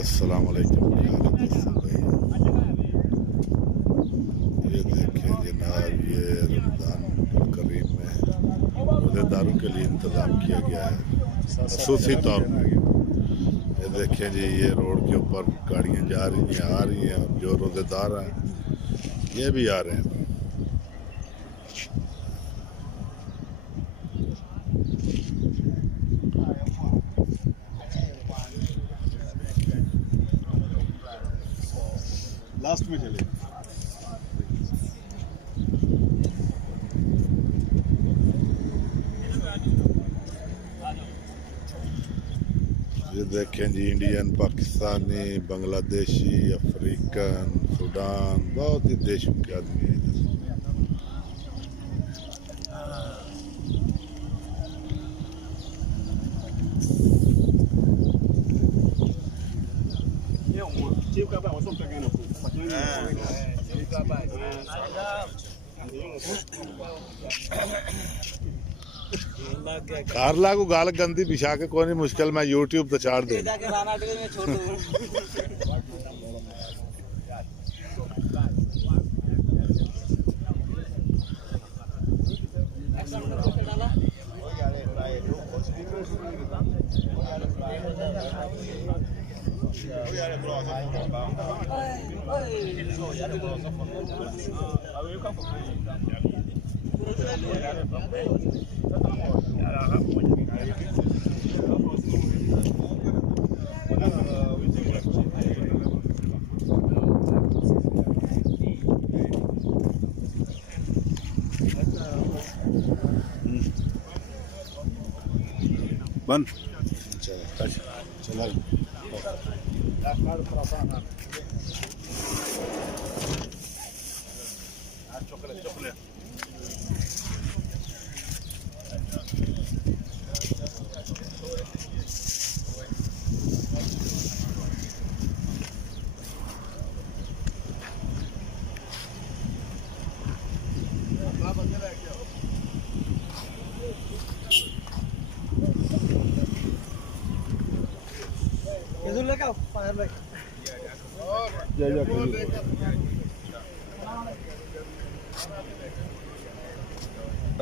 अस्सलाम वालेकुम। ये देखें जनाब, ये रमज़ान करीम में रोज़ेदारों के लिए इंतज़ाम किया गया है खसूसी तौर पर। ये देखें जी, ये रोड के ऊपर गाड़ियाँ जा रही हैं, आ रही हैं, और जो रोज़ेदार हैं ये भी आ रहे हैं। लास्ट में चले। ये देखें जी, Indian, Pakistani, Bangladeshi, African, Sudan, बहुत ही देशों के आदमी हैं इधर। कारला को गाल गंदी बिछा के कोई नहीं मुश्किल, मैं यूट्यूब तो चाड़ दे। बंद चला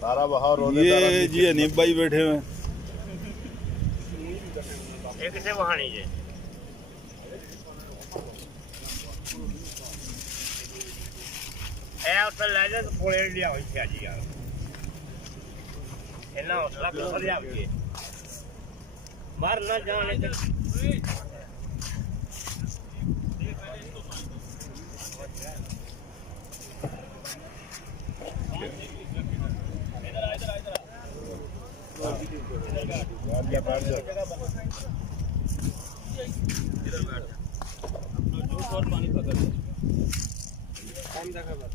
सारा बहार ये जी अनीब भाई बैठे हुए हैं। एक से वहां नहीं है ए उतर ले जा तो कोले लिया हो क्या जी यार है ना उसला कर लिया के मार ना जाने तक बैठ जा। इधर बैठ अपना जूस और पानी पकड़ कम जगह पर